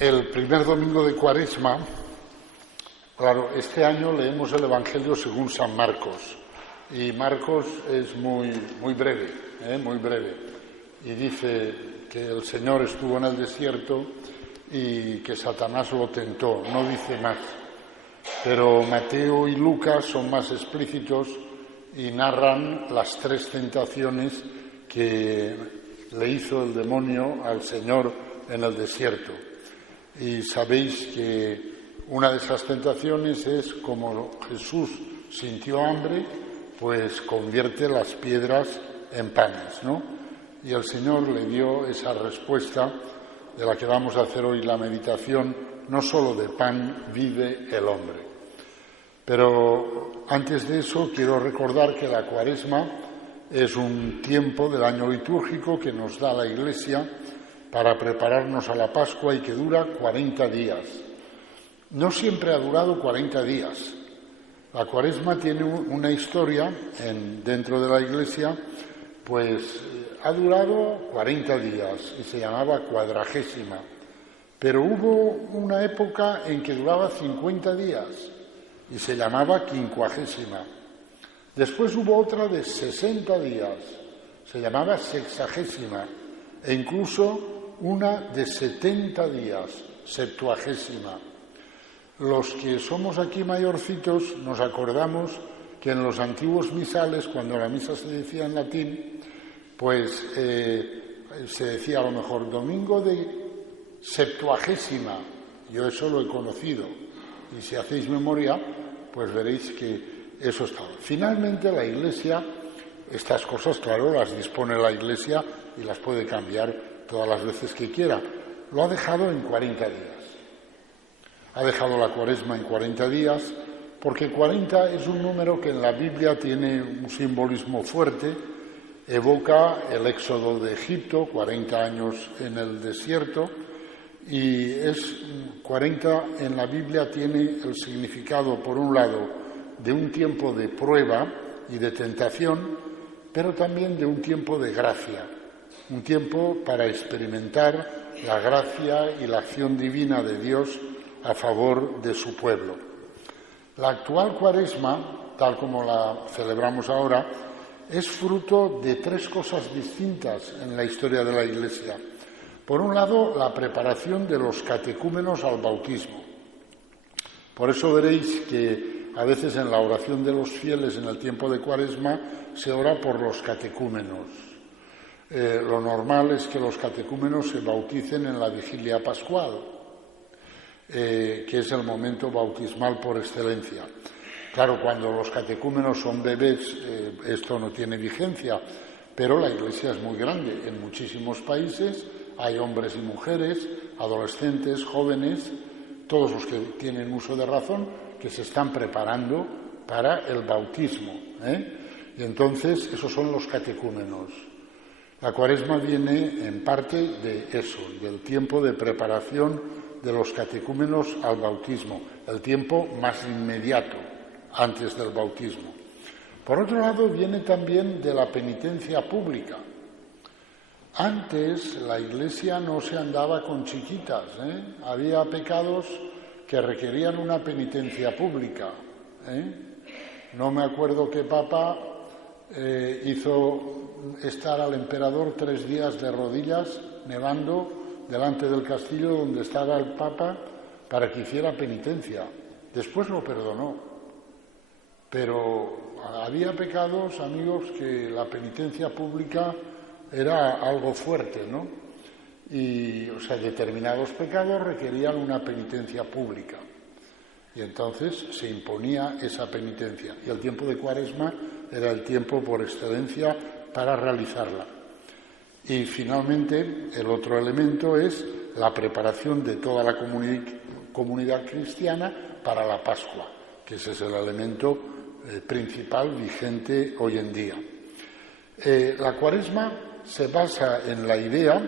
El primer domingo de Cuaresma, claro, este año leemos el Evangelio según San Marcos, y Marcos es muy breve, muy breve, y dice que el Señor estuvo en el desierto y que Satanás lo tentó, no dice más. Pero Mateo y Lucas son más explícitos y narran las 3 tentaciones que le hizo el demonio al Señor en el desierto. Y sabéis que una de esas tentaciones es, como Jesús sintió hambre, pues convierte las piedras en panes, ¿no? Y el Señor le dio esa respuesta de la que vamos a hacer hoy la meditación: no solo de pan vive el hombre. Pero antes de eso quiero recordar que la Cuaresma es un tiempo del año litúrgico que nos da la Iglesia para prepararnos a la Pascua y que dura 40 días. No siempre ha durado 40 días. La Cuaresma tiene una historia dentro de la Iglesia, pues ha durado 40 días y se llamaba Cuadragésima. Pero hubo una época en que duraba 50 días y se llamaba Quincuagésima. Después hubo otra de 60 días, se llamaba Sexagésima, e incluso una de 70 días, Septuagésima. Los que somos aquí mayorcitos nos acordamos que en los antiguos misales, cuando la misa se decía en latín, pues se decía a lo mejor domingo de Septuagésima. Yo eso lo he conocido, y si hacéis memoria, pues veréis que eso está. Finalmente la Iglesia, estas cosas, claro, las dispone la Iglesia y las puede cambiar todas las veces que quiera. Lo ha dejado en 40 días. Ha dejado la Cuaresma en 40 días porque 40 es un número que en la Biblia tiene un simbolismo fuerte. Evoca el éxodo de Egipto, 40 años en el desierto, y 40 en la Biblia tiene el significado, por un lado, de un tiempo de prueba y de tentación, pero también de un tiempo de gracia. Un tiempo para experimentar la gracia y la acción divina de Dios a favor de su pueblo. La actual Cuaresma, tal como la celebramos ahora, es fruto de 3 cosas distintas en la historia de la Iglesia. Por un lado, la preparación de los catecúmenos al bautismo. Por eso veréis que a veces en la oración de los fieles en el tiempo de Cuaresma se ora por los catecúmenos. Lo normal es que los catecúmenos se bauticen en la vigilia pascual, que es el momento bautismal por excelencia. Claro, cuando los catecúmenos son bebés, esto no tiene vigencia, pero la Iglesia es muy grande. En muchísimos países hay hombres y mujeres, adolescentes, jóvenes, todos los que tienen uso de razón, que se están preparando para el bautismo, Y entonces, esos son los catecúmenos. La Cuaresma viene en parte de eso, del tiempo de preparación de los catecúmenos al bautismo, el tiempo más inmediato antes del bautismo. Por otro lado, viene también de la penitencia pública. Antes la Iglesia no se andaba con chiquitas, Había pecados que requerían una penitencia pública, No me acuerdo qué papa hizo estar al emperador 3 días de rodillas, nevando, delante del castillo donde estaba el Papa, para que hiciera penitencia. Después lo perdonó. Pero había pecados, amigos, que la penitencia pública era algo fuerte, ¿no? Y, determinados pecados requerían una penitencia pública. Y entonces se imponía esa penitencia. Y el tiempo de Cuaresma era el tiempo por excelencia para realizarla. Y finalmente, el otro elemento es la preparación de toda la comunidad cristiana para la Pascua, que ese es el elemento principal vigente hoy en día. La Cuaresma se basa en la idea,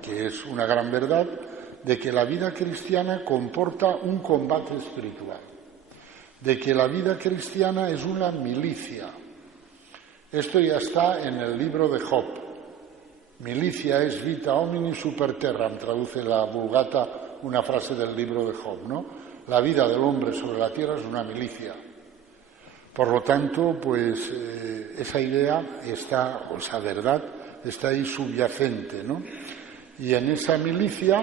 que es una gran verdad, de que la vida cristiana comporta un combate espiritual, de que la vida cristiana es una milicia. Esto ya está en el libro de Job. Milicia es vita homini super terram, traduce la Vulgata una frase del libro de Job, ¿no? La vida del hombre sobre la tierra es una milicia. Por lo tanto, pues esa idea está, o esa verdad, está ahí subyacente, ¿no? Y en esa milicia,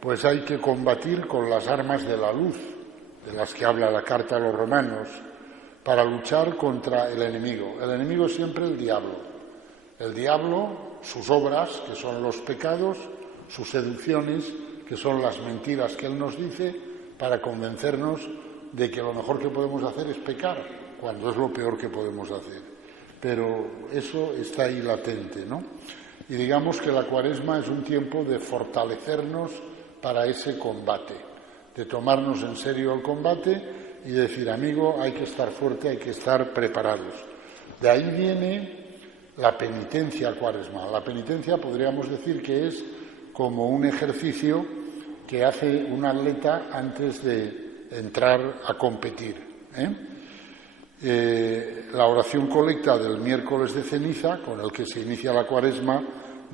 pues hay que combatir con las armas de la luz, de las que habla la carta a los romanos, para luchar contra el enemigo. El enemigo es siempre el diablo. El diablo, sus obras, que son los pecados, sus seducciones, que son las mentiras que él nos dice, para convencernos de que lo mejor que podemos hacer es pecar, cuando es lo peor que podemos hacer. Pero eso está ahí latente, ¿no? Y digamos que la Cuaresma es un tiempo de fortalecernos para ese combate, de tomarnos en serio el combate y decir, amigo, hay que estar fuerte, hay que estar preparados. De ahí viene la penitencia Cuaresma. La penitencia podríamos decir que es como un ejercicio que hace un atleta antes de entrar a competir, la oración colecta del miércoles de ceniza, con el que se inicia la Cuaresma,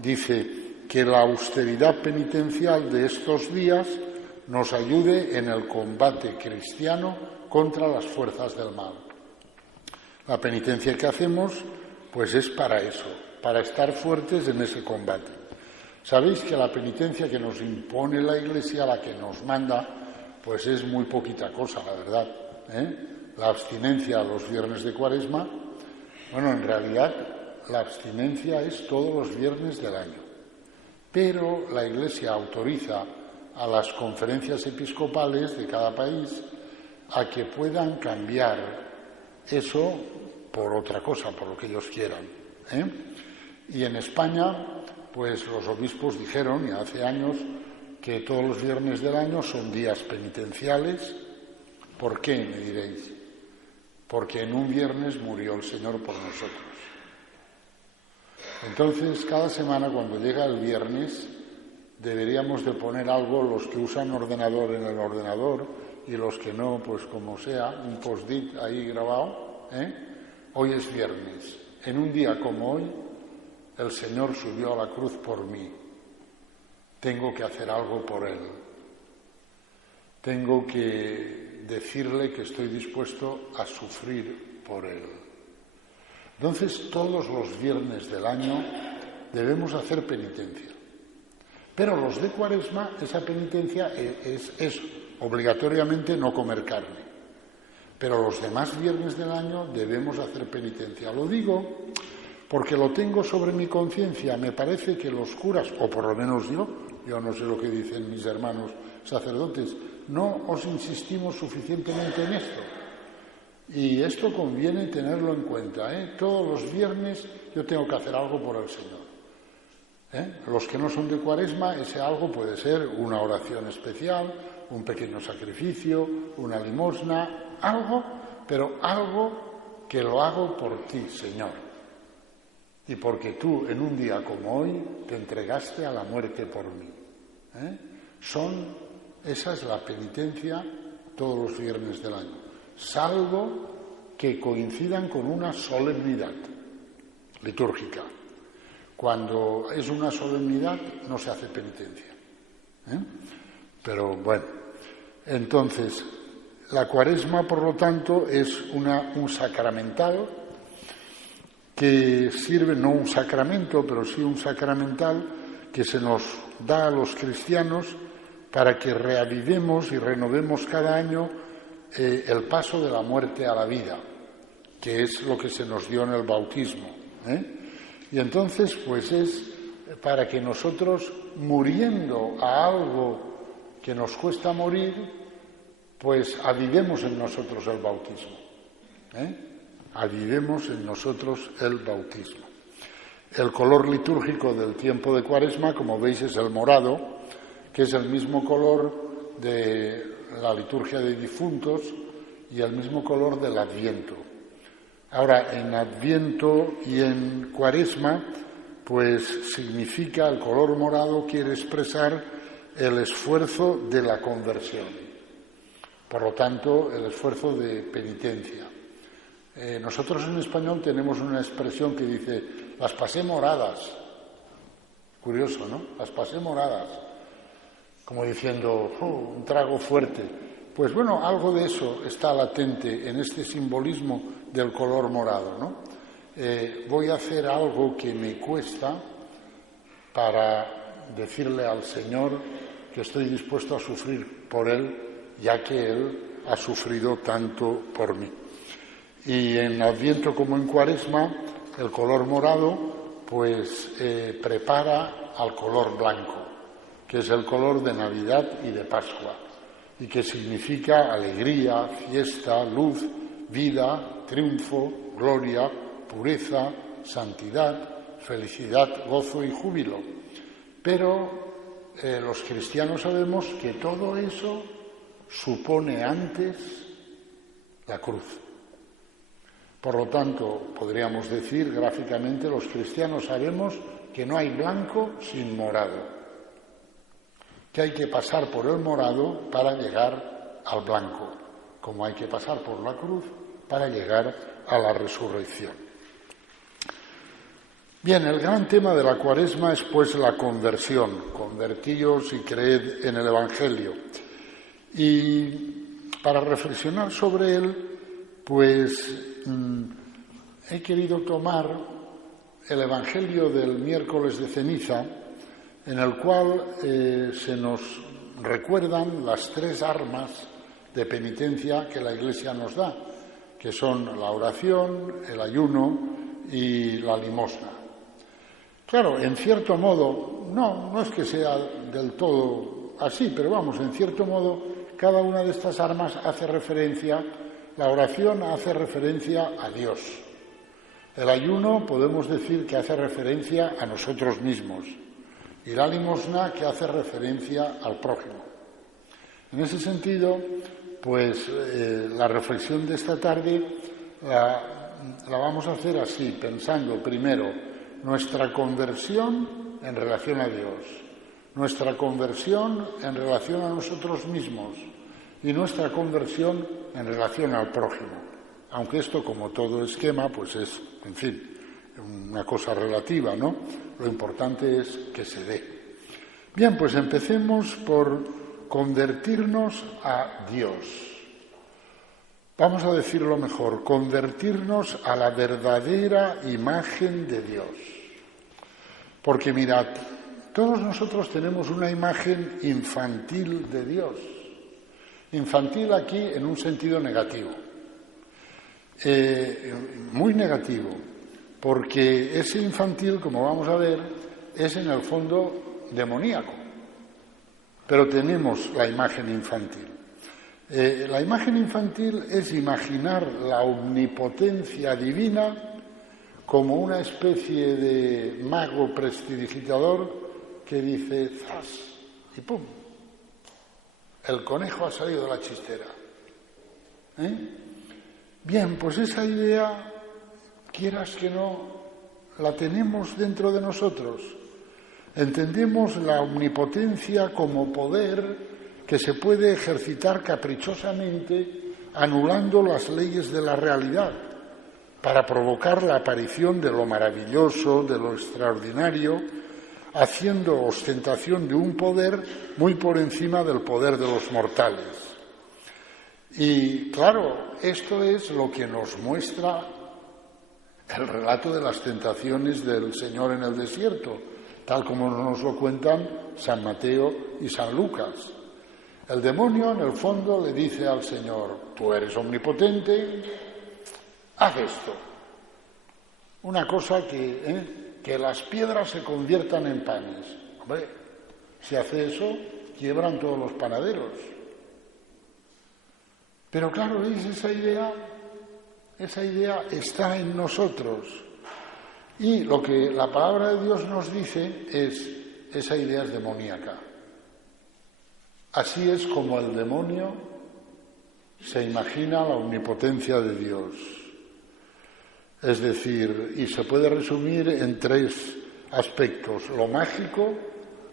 dice que la austeridad penitencial de estos días nos ayude en el combate cristiano contra las fuerzas del mal. La penitencia que hacemos, pues es para eso, para estar fuertes en ese combate. Sabéis que la penitencia que nos impone la Iglesia, la que nos manda, pues es muy poquita cosa, la verdad, La abstinencia los viernes de Cuaresma, bueno, en realidad la abstinencia es todos los viernes del año. Pero la Iglesia autoriza a las conferencias episcopales de cada país a que puedan cambiar eso por otra cosa, por lo que ellos quieran. Y en España, pues los obispos dijeron, ya hace años, que todos los viernes del año son días penitenciales. ¿Por qué, me diréis? Porque en un viernes murió el Señor por nosotros. Entonces, cada semana, cuando llega el viernes, deberíamos de poner algo, los que usan ordenador en el ordenador y los que no, pues como sea, un post-it ahí grabado. Hoy es viernes. En un día como hoy, el Señor subió a la cruz por mí. Tengo que hacer algo por Él. Tengo que decirle que estoy dispuesto a sufrir por Él. Entonces, todos los viernes del año debemos hacer penitencia. Pero los de Cuaresma, esa penitencia es obligatoriamente no comer carne. Pero los demás viernes del año debemos hacer penitencia. Lo digo porque lo tengo sobre mi conciencia. Me parece que los curas, o por lo menos yo no sé lo que dicen mis hermanos sacerdotes, no os insistimos suficientemente en esto. Y esto conviene tenerlo en cuenta. Todos los viernes yo tengo que hacer algo por el Señor. Los que no son de Cuaresma, ese algo puede ser una oración especial, un pequeño sacrificio, una limosna, algo, pero algo que lo hago por ti, Señor. Y porque tú, en un día como hoy, te entregaste a la muerte por mí. Esa es la penitencia todos los viernes del año, salvo que coincidan con una solemnidad litúrgica. Cuando es una solemnidad no se hace penitencia. Pero bueno, entonces la Cuaresma, por lo tanto, es un sacramental que sirve, no un sacramento, pero sí un sacramental que se nos da a los cristianos para que reavivemos y renovemos cada año el paso de la muerte a la vida, que es lo que se nos dio en el bautismo. Y entonces, pues es para que nosotros, muriendo a algo que nos cuesta morir, pues avivemos en nosotros el bautismo. Avivemos en nosotros el bautismo. El color litúrgico del tiempo de Cuaresma, como veis, es el morado, que es el mismo color de la liturgia de difuntos y el mismo color del Adviento. Ahora, en Adviento y en Cuaresma, pues significa, el color morado quiere expresar el esfuerzo de la conversión. Por lo tanto, el esfuerzo de penitencia. Nosotros en español tenemos una expresión que dice, las pasé moradas. Curioso, ¿no? Las pasé moradas. como diciendo, un trago fuerte. Pues bueno, algo de eso está latente en este simbolismo del color morado, ¿no? Voy a hacer algo que me cuesta para decirle al Señor que estoy dispuesto a sufrir por Él, ya que Él ha sufrido tanto por mí. Y en Adviento como en Cuaresma, el color morado pues prepara al color blanco, que es el color de Navidad y de Pascua, y que significa alegría, fiesta, luz, vida, triunfo, gloria, pureza, santidad, felicidad, gozo y júbilo. Pero los cristianos sabemos que todo eso supone antes la cruz. Por lo tanto, podríamos decir gráficamente, los cristianos sabemos que no hay blanco sin morado, que hay que pasar por el morado para llegar al blanco, como hay que pasar por la cruz para llegar a la resurrección. Bien, el gran tema de la Cuaresma es pues la conversión, convertíos y creed en el Evangelio. Y para reflexionar sobre él, pues he querido tomar el Evangelio del miércoles de ceniza, en el cual se nos recuerdan las 3 armas de penitencia que la Iglesia nos da, que son la oración, el ayuno y la limosna. Claro, en cierto modo, no es que sea del todo así, pero vamos, en cierto modo, cada una de estas armas hace referencia, la oración hace referencia a Dios. El ayuno podemos decir que hace referencia a nosotros mismos. Y la limosna que hace referencia al prójimo. En ese sentido, pues la reflexión de esta tarde la vamos a hacer así, pensando primero nuestra conversión en relación a Dios, nuestra conversión en relación a nosotros mismos y nuestra conversión en relación al prójimo. Aunque esto, como todo esquema, pues es, en fin, una cosa relativa, ¿no? Lo importante es que se dé. Bien, pues empecemos por convertirnos a Dios. Vamos a decirlo mejor, convertirnos a la verdadera imagen de Dios. Porque mirad, todos nosotros tenemos una imagen infantil de Dios. Infantil aquí en un sentido negativo. Muy negativo. Porque ese infantil, como vamos a ver, es en el fondo demoníaco. Pero tenemos la imagen infantil. La imagen infantil es imaginar la omnipotencia divina como una especie de mago prestidigitador que dice ¡zas! Y ¡pum! El conejo ha salido de la chistera. Bien, pues esa idea, quieras que no, la tenemos dentro de nosotros. Entendemos la omnipotencia como poder que se puede ejercitar caprichosamente anulando las leyes de la realidad para provocar la aparición de lo maravilloso, de lo extraordinario, haciendo ostentación de un poder muy por encima del poder de los mortales. Y claro, esto es lo que nos muestra el relato de las tentaciones del Señor en el desierto, tal como nos lo cuentan San Mateo y San Lucas. El demonio, en el fondo, le dice al Señor, tú eres omnipotente, haz esto. Una cosa que las piedras se conviertan en panes. Hombre, si hace eso, quiebran todos los panaderos. Pero claro, ¿veis? Esa idea está en nosotros. Y lo que la palabra de Dios nos dice es, esa idea es demoníaca. Así es como el demonio se imagina la omnipotencia de Dios. Es decir, y se puede resumir en 3 aspectos. Lo mágico,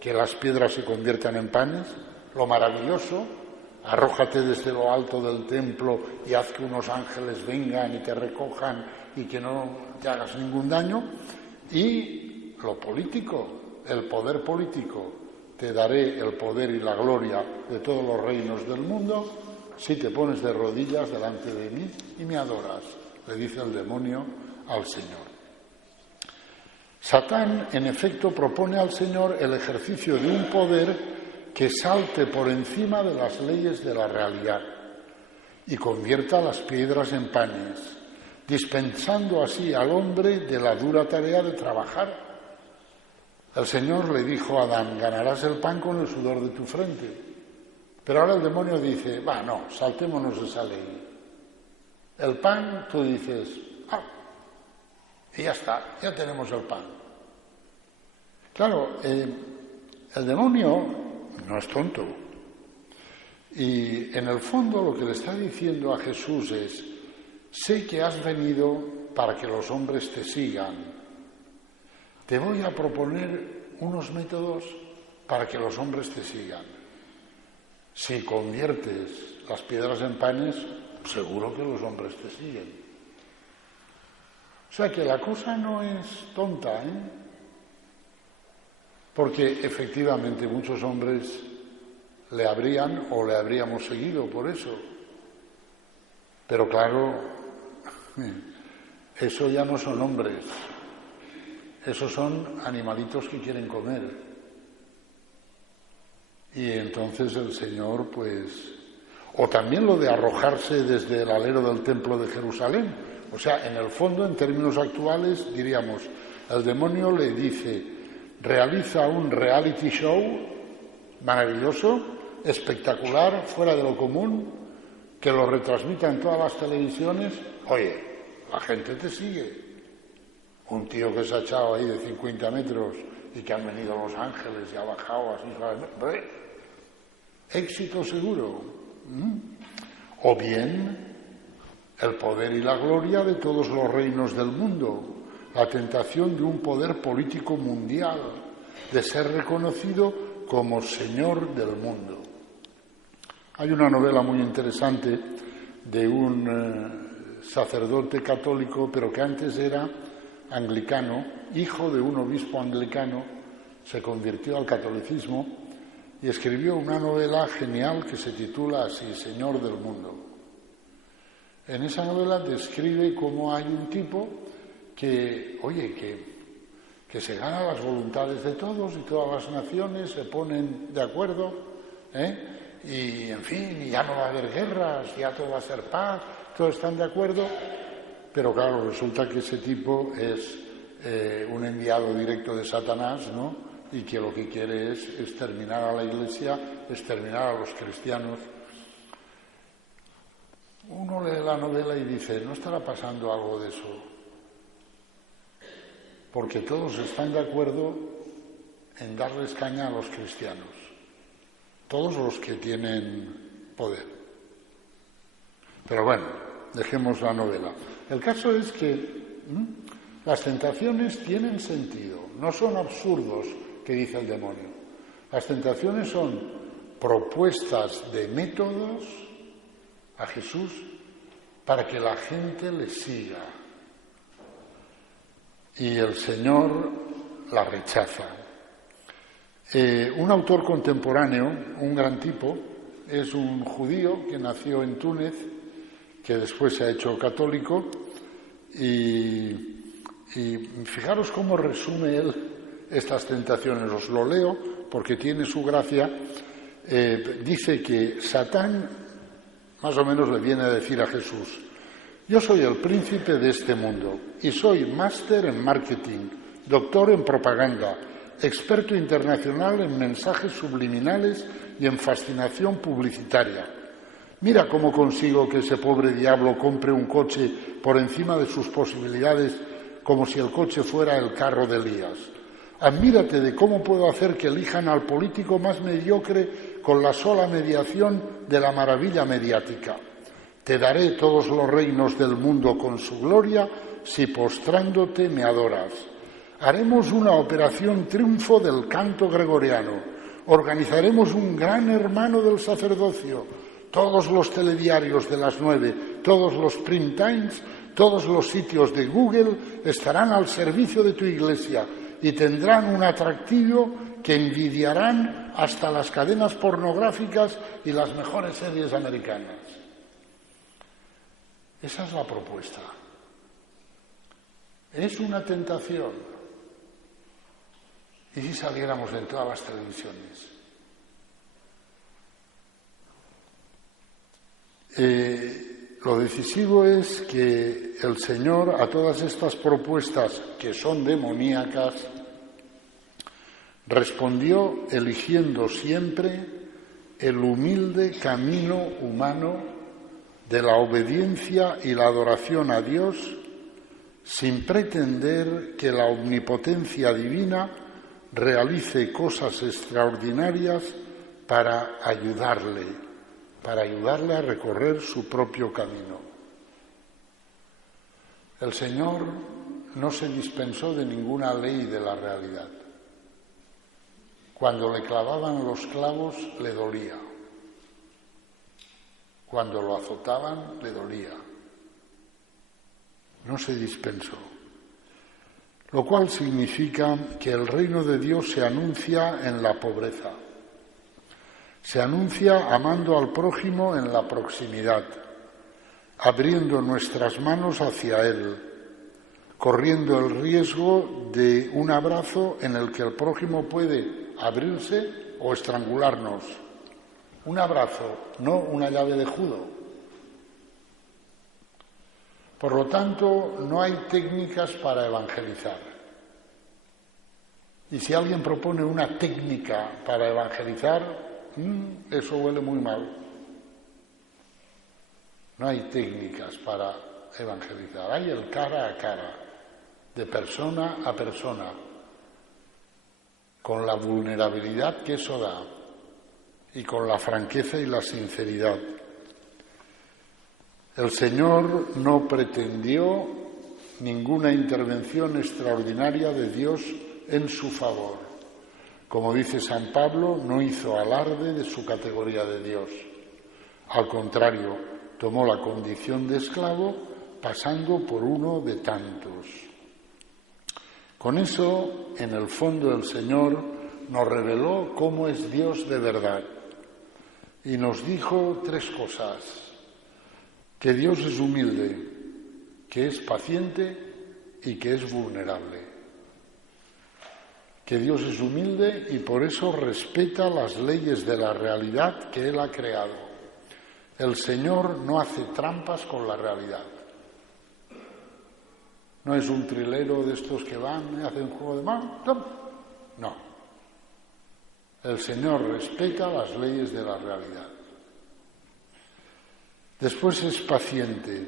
que las piedras se conviertan en panes. Lo maravilloso, arrójate desde lo alto del templo y haz que unos ángeles vengan y te recojan y que no te hagas ningún daño. Y lo político, el poder político, te daré el poder y la gloria de todos los reinos del mundo si te pones de rodillas delante de mí y me adoras, le dice el demonio al Señor. Satán, en efecto, propone al Señor el ejercicio de un poder que salte por encima de las leyes de la realidad y convierta las piedras en panes, dispensando así al hombre de la dura tarea de trabajar. El Señor le dijo a Adán, ganarás el pan con el sudor de tu frente. Pero ahora el demonio dice, no, saltémonos esa ley. El pan, tú dices, y ya está, ya tenemos el pan. Claro, el demonio no es tonto. Y en el fondo lo que le está diciendo a Jesús es, sé que has venido para que los hombres te sigan. Te voy a proponer unos métodos para que los hombres te sigan. Si conviertes las piedras en panes, seguro que los hombres te siguen. O sea que la cosa no es tonta, Porque efectivamente muchos hombres le habrían o le habríamos seguido por eso. Pero claro, eso ya no son hombres, esos son animalitos que quieren comer. Y entonces el Señor, o también lo de arrojarse desde el alero del templo de Jerusalén. O sea, en el fondo, en términos actuales, diríamos, el demonio le dice, realiza un reality show maravilloso, espectacular, fuera de lo común, que lo retransmita en todas las televisiones. Oye, la gente te sigue. Un tío que se ha echado ahí de 50 metros y que han venido Los Ángeles y ha bajado así, éxito seguro. O bien el poder y la gloria de todos los reinos del mundo, la tentación de un poder político mundial, de ser reconocido como Señor del mundo. Hay una novela muy interesante de un sacerdote católico, pero que antes era anglicano, hijo de un obispo anglicano, se convirtió al catolicismo y escribió una novela genial que se titula así, Señor del mundo. En esa novela describe cómo hay un tipo que se gana las voluntades de todos y todas las naciones se ponen de acuerdo, y en fin, ya no va a haber guerras, ya todo va a ser paz, todos están de acuerdo, pero claro, resulta que ese tipo es un enviado directo de Satanás, ¿no? Y que lo que quiere es exterminar a la Iglesia, exterminar a los cristianos. Uno lee la novela y dice, ¿no estará pasando algo de eso? Porque todos están de acuerdo en darles caña a los cristianos, todos los que tienen poder. Pero bueno, dejemos la novela. El caso es que las tentaciones tienen sentido, no son absurdos, que dice el demonio. Las tentaciones son propuestas de métodos a Jesús para que la gente le siga. Y el Señor la rechaza. Un autor contemporáneo, un gran tipo, es un judío que nació en Túnez, que después se ha hecho católico, y fijaros cómo resume él estas tentaciones. Os lo leo porque tiene su gracia. Dice que Satán más o menos le viene a decir a Jesús, yo soy el príncipe de este mundo y soy máster en marketing, doctor en propaganda, experto internacional en mensajes subliminales y en fascinación publicitaria. Mira cómo consigo que ese pobre diablo compre un coche por encima de sus posibilidades, como si el coche fuera el carro de Elías. Admírate de cómo puedo hacer que elijan al político más mediocre con la sola mediación de la maravilla mediática. Te daré todos los reinos del mundo con su gloria si postrándote me adoras. Haremos una operación triunfo del canto gregoriano. Organizaremos un gran hermano del sacerdocio. Todos los telediarios de las 9, todos los prime times, todos los sitios de Google estarán al servicio de tu iglesia y tendrán un atractivo que envidiarán hasta las cadenas pornográficas y las mejores series americanas. Esa es la propuesta. Es una tentación. ¿Y si saliéramos en todas las televisiones? Lo decisivo es que el Señor a todas estas propuestas que son demoníacas respondió eligiendo siempre el humilde camino humano de la obediencia y la adoración a Dios, sin pretender que la omnipotencia divina realice cosas extraordinarias para ayudarle a recorrer su propio camino. El Señor no se dispensó de ninguna ley de la realidad. Cuando le clavaban los clavos le dolía. Cuando lo azotaban le dolía. No se dispensó. Lo cual significa que el reino de Dios se anuncia en la pobreza. Se anuncia amando al prójimo en la proximidad, abriendo nuestras manos hacia él, corriendo el riesgo de un abrazo en el que el prójimo puede abrirse o estrangularnos. Un abrazo, no una llave de judo. Por lo tanto, no hay técnicas para evangelizar. Y si alguien propone una técnica para evangelizar, eso huele muy mal. No hay técnicas para evangelizar, hay el cara a cara, de persona a persona, con la vulnerabilidad que eso da y con la franqueza y la sinceridad. El Señor no pretendió ninguna intervención extraordinaria de Dios en su favor. Como dice San Pablo, no hizo alarde de su categoría de Dios. Al contrario, tomó la condición de esclavo, pasando por uno de tantos. Con eso, en el fondo, el Señor nos reveló cómo es Dios de verdad. Y nos dijo tres cosas: que Dios es humilde, que es paciente y que es vulnerable. Que Dios es humilde y por eso respeta las leyes de la realidad que Él ha creado. El Señor no hace trampas con la realidad. No es un trilero de estos que van y hacen juego de mano. No. El Señor respeta las leyes de la realidad. Después es paciente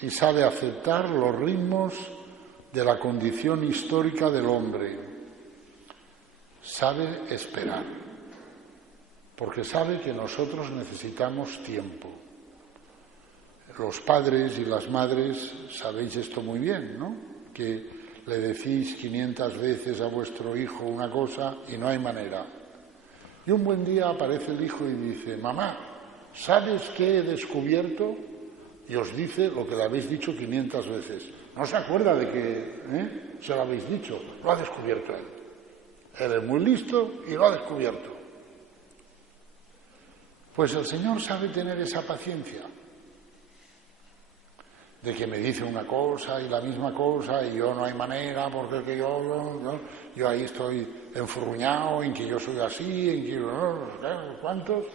y sabe aceptar los ritmos de la condición histórica del hombre. Sabe esperar, porque sabe que nosotros necesitamos tiempo. Los padres y las madres sabéis esto muy bien, ¿no? Que le decís 500 veces a vuestro hijo una cosa y no hay manera. Y un buen día aparece el hijo y dice: mamá, ¿sabes qué he descubierto? Y os dice lo que le habéis dicho 500 veces. No se acuerda de que se lo habéis dicho, lo ha descubierto él. Él es muy listo y lo ha descubierto. Pues el Señor sabe tener esa paciencia de que me dice una cosa y la misma cosa y yo no hay manera porque que yo ahí estoy enfurruñado en que yo soy así, en que yo ¿cuántos?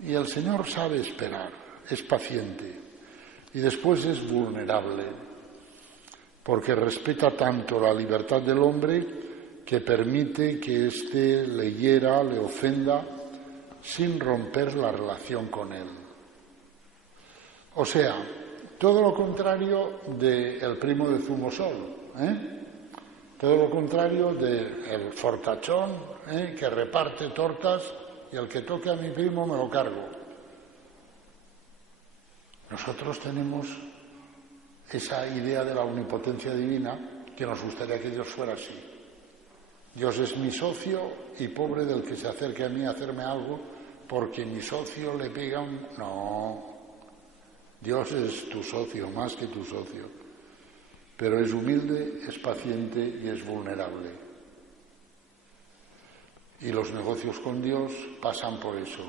Y el Señor sabe esperar, es paciente y después es vulnerable porque respeta tanto la libertad del hombre que permite que éste le hiera, le ofenda, sin romper la relación con él. O sea, todo lo contrario del primo de Zumosol, todo lo contrario del fortachón que reparte tortas y el que toque a mi primo me lo cargo. Nosotros tenemos esa idea de la omnipotencia divina que nos gustaría que Dios fuera así. Dios es mi socio y pobre del que se acerque a mí a hacerme algo porque mi socio le pega un... No, Dios es tu socio, más que tu socio, pero es humilde, es paciente y es vulnerable. Y los negocios con Dios pasan por eso.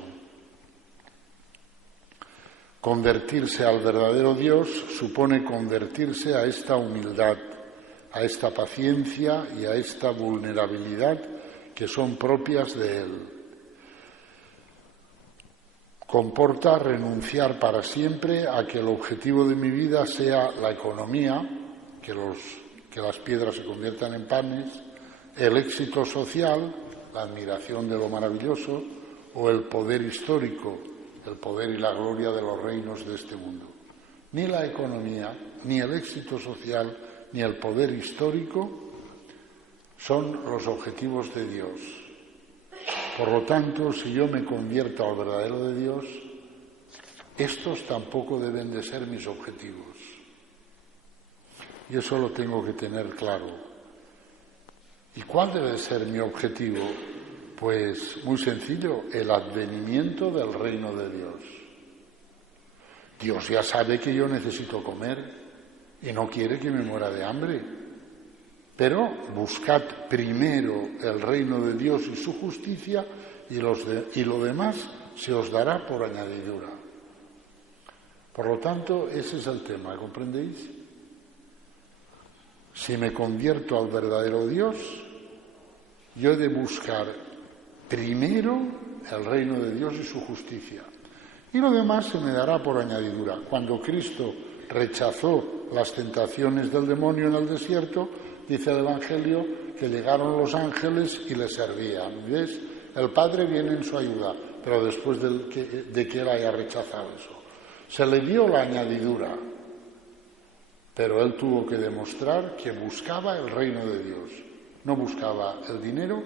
Convertirse al verdadero Dios supone convertirse a esta humildad, a esta paciencia y a esta vulnerabilidad que son propias de Él. Comporta renunciar para siempre a que el objetivo de mi vida sea la economía, que las piedras se conviertan en panes, el éxito social, la admiración de lo maravilloso, o el poder histórico, el poder y la gloria de los reinos de este mundo. Ni la economía, ni el éxito social, ni el poder histórico son los objetivos de Dios. Por lo tanto, si yo me convierto al verdadero de Dios, estos tampoco deben de ser mis objetivos. Y eso lo tengo que tener claro. ¿Y cuál debe ser mi objetivo? Pues muy sencillo, el advenimiento del reino de Dios. Dios ya sabe que yo necesito comer y no quiere que me muera de hambre. Pero buscad primero el reino de Dios y su justicia y lo demás se os dará por añadidura. Por lo tanto, ese es el tema, ¿comprendéis? Si me convierto al verdadero Dios, yo he de buscar primero el reino de Dios y su justicia. Y lo demás se me dará por añadidura. Cuando Cristo rechazó las tentaciones del demonio en el desierto, dice el Evangelio que llegaron los ángeles y le servían. ¿Ves? El Padre viene en su ayuda, pero después de que él haya rechazado eso. Se le dio la añadidura, pero él tuvo que demostrar que buscaba el reino de Dios. No buscaba el dinero,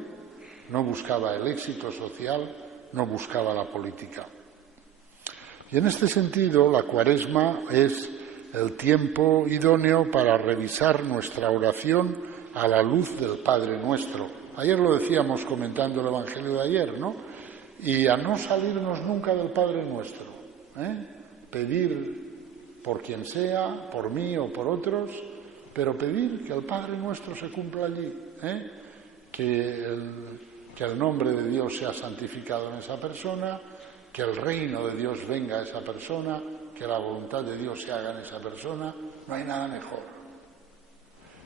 no buscaba el éxito social, no buscaba la política. Y en este sentido, la Cuaresma es el tiempo idóneo para revisar nuestra oración a la luz del Padre Nuestro. Ayer lo decíamos comentando el Evangelio de ayer, ¿no? Y a no salirnos nunca del Padre Nuestro, Pedir por quien sea, por mí o por otros, pero pedir que el Padre Nuestro se cumpla allí, que el nombre de Dios sea santificado en esa persona, que el reino de Dios venga a esa persona, que la voluntad de Dios se haga en esa persona. No hay nada mejor.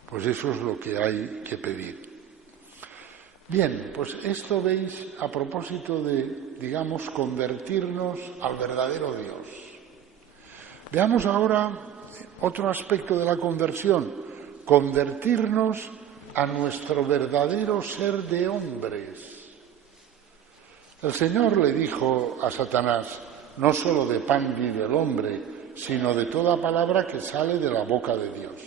Pues eso es lo que hay que pedir. Bien, pues esto veis a propósito de, digamos, convertirnos al verdadero Dios. Veamos ahora otro aspecto de la conversión, convertirnos a nuestro verdadero ser de hombres. El Señor le dijo a Satanás, no solo de pan vive el hombre, sino de toda palabra que sale de la boca de Dios.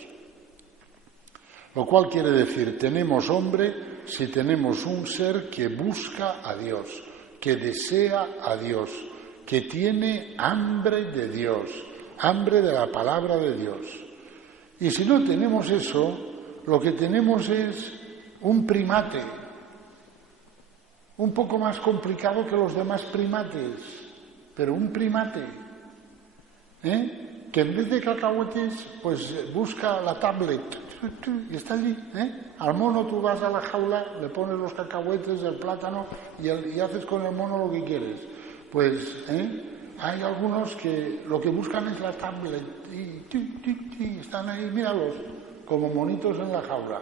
Lo cual quiere decir, tenemos hombre si tenemos un ser que busca a Dios, que desea a Dios, que tiene hambre de Dios, hambre de la palabra de Dios. Y si no tenemos eso, lo que tenemos es un primate, un poco más complicado que los demás primates, pero un primate, que en vez de cacahuetes, pues busca la tablet y está allí. Al mono tú vas a la jaula, le pones los cacahuetes, el plátano y haces con el mono lo que quieres. Pues hay algunos que lo que buscan es la tablet y están ahí, míralos, como monitos en la jaula.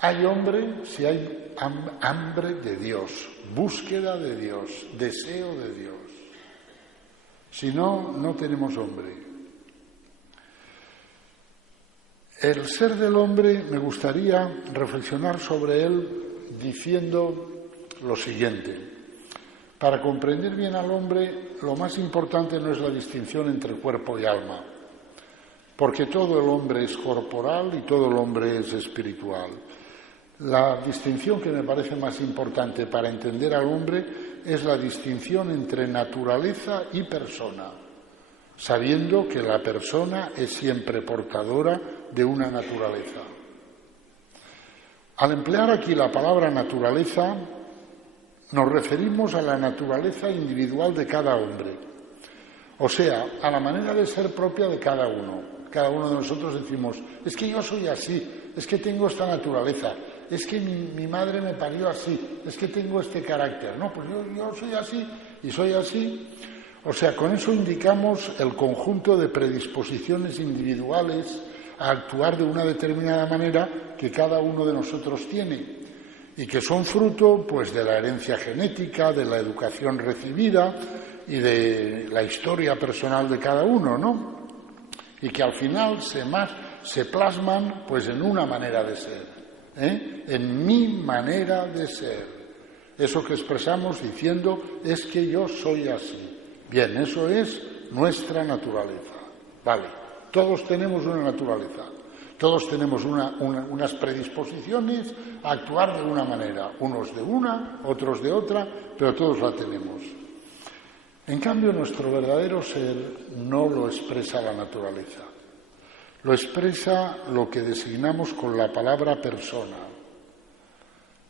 Hay hombre si hay hambre de Dios, búsqueda de Dios, deseo de Dios. Si no, no tenemos hombre. El ser del hombre, me gustaría reflexionar sobre él diciendo lo siguiente. Para comprender bien al hombre, lo más importante no es la distinción entre cuerpo y alma, porque todo el hombre es corporal y todo el hombre es espiritual. La distinción que me parece más importante para entender al hombre es la distinción entre naturaleza y persona, sabiendo que la persona es siempre portadora de una naturaleza. Al emplear aquí la palabra naturaleza, nos referimos a la naturaleza individual de cada hombre, o sea, a la manera de ser propia de cada uno. Cada uno de nosotros decimos, es que yo soy así, es que tengo esta naturaleza. es que mi madre me parió así, es que tengo este carácter. No, pues yo soy así y soy así. O sea, con eso indicamos el conjunto de predisposiciones individuales a actuar de una determinada manera que cada uno de nosotros tiene y que son fruto, pues, de la herencia genética, de la educación recibida y de la historia personal de cada uno, ¿no? Y que al final se plasman, pues, en una manera de ser, en mi manera de ser. Eso que expresamos diciendo es que yo soy así. Bien, eso es nuestra naturaleza. Vale, todos tenemos una naturaleza, todos tenemos unas predisposiciones a actuar de una manera, unos de una, otros de otra, pero todos la tenemos. En cambio, nuestro verdadero ser no lo expresa la naturaleza, lo expresa lo que designamos con la palabra persona.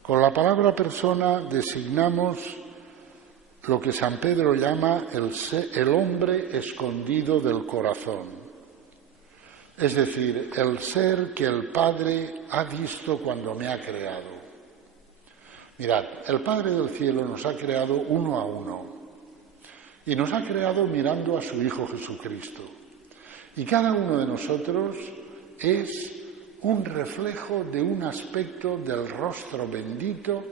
Con la palabra persona designamos lo que San Pedro llama el hombre escondido del corazón. Es decir, el ser que el Padre ha visto cuando me ha creado. Mirad, el Padre del cielo nos ha creado uno a uno y nos ha creado mirando a su Hijo Jesucristo. Y cada uno de nosotros es un reflejo de un aspecto del rostro bendito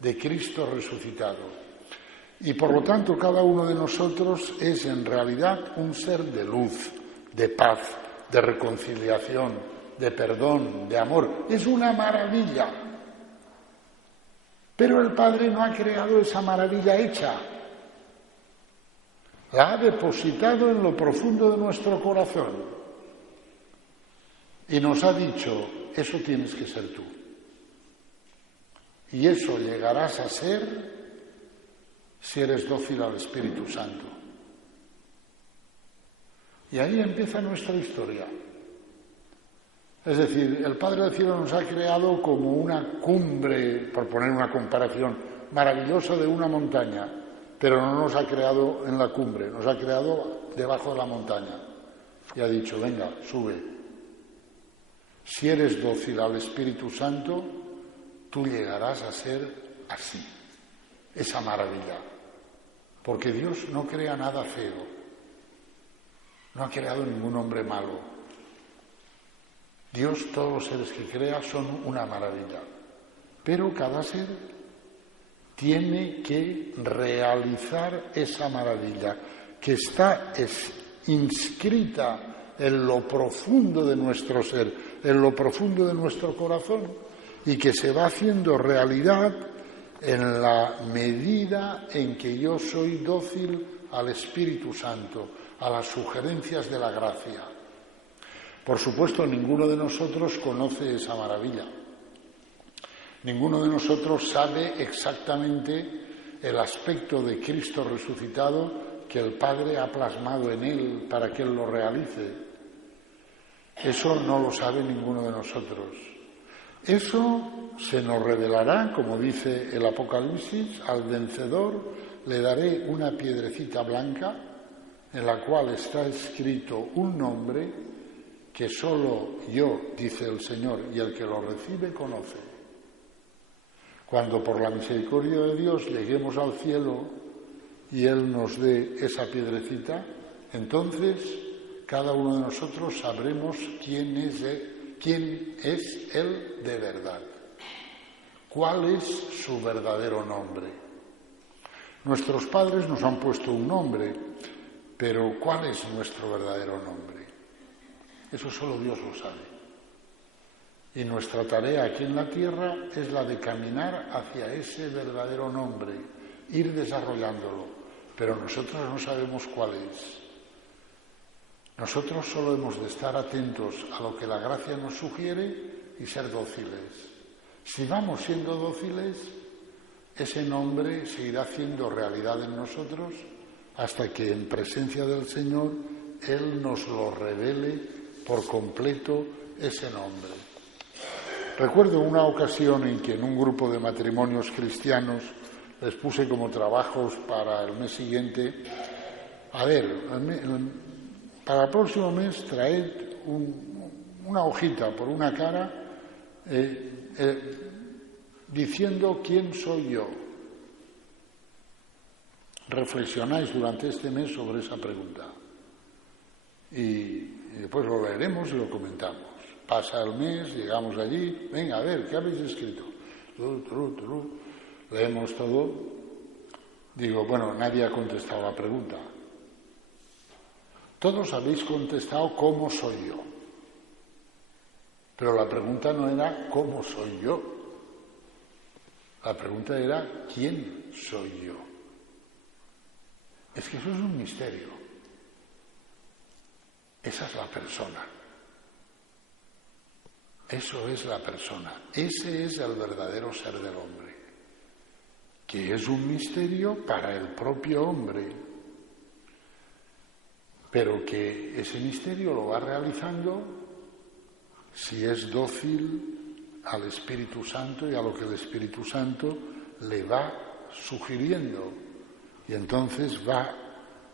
de Cristo resucitado. Y por lo tanto cada uno de nosotros es en realidad un ser de luz, de paz, de reconciliación, de perdón, de amor. Es una maravilla. Pero el Padre no ha creado esa maravilla hecha. La ha depositado en lo profundo de nuestro corazón. Y nos ha dicho, eso tienes que ser tú. Y eso llegarás a ser si eres dócil al Espíritu Santo. Y ahí empieza nuestra historia. Es decir, el Padre del Cielo nos ha creado como una cumbre, por poner una comparación maravillosa, de una montaña, pero no nos ha creado en la cumbre, nos ha creado debajo de la montaña. Y ha dicho, venga, sube. Si eres dócil al Espíritu Santo, tú llegarás a ser así, esa maravilla. Porque Dios no crea nada feo, no ha creado ningún hombre malo. Dios, todos los seres que crea son una maravilla, pero cada ser tiene que realizar esa maravilla que está inscrita en lo profundo de nuestro ser, en lo profundo de nuestro corazón, y que se va haciendo realidad en la medida en que yo soy dócil al Espíritu Santo, a las sugerencias de la gracia. Por supuesto, ninguno de nosotros conoce esa maravilla. Ninguno de nosotros sabe exactamente el aspecto de Cristo resucitado que el Padre ha plasmado en él para que él lo realice. Eso no lo sabe ninguno de nosotros. Eso se nos revelará, como dice el Apocalipsis, al vencedor le daré una piedrecita blanca en la cual está escrito un nombre que solo yo, dice el Señor, y el que lo recibe conoce. Cuando por la misericordia de Dios lleguemos al cielo y Él nos dé esa piedrecita, entonces cada uno de nosotros sabremos quién es Él de verdad. ¿Cuál es su verdadero nombre? Nuestros padres nos han puesto un nombre, pero ¿cuál es nuestro verdadero nombre? Eso solo Dios lo sabe. Y nuestra tarea aquí en la tierra es la de caminar hacia ese verdadero nombre, ir desarrollándolo, pero nosotros no sabemos cuál es. Nosotros solo hemos de estar atentos a lo que la gracia nos sugiere y ser dóciles. Si vamos siendo dóciles, ese nombre se irá haciendo realidad en nosotros hasta que en presencia del Señor Él nos lo revele por completo, ese nombre. Recuerdo una ocasión en que en un grupo de matrimonios cristianos les puse como trabajos para el mes siguiente, para el próximo mes traed una hojita por una cara, diciendo quién soy yo. Reflexionáis durante este mes sobre esa pregunta y después lo leeremos y lo comentamos. Pasa el mes, llegamos allí, venga, a ver, ¿qué habéis escrito? Leemos todo. Digo, bueno, nadie ha contestado la pregunta. Todos habéis contestado cómo soy yo. Pero la pregunta no era cómo soy yo. La pregunta era quién soy yo. Es que eso es un misterio. Esa es la persona. Eso es la persona. Ese es el verdadero ser del hombre. Que es un misterio para el propio hombre. Pero que ese misterio lo va realizando si es dócil al Espíritu Santo y a lo que el Espíritu Santo le va sugiriendo. Y entonces va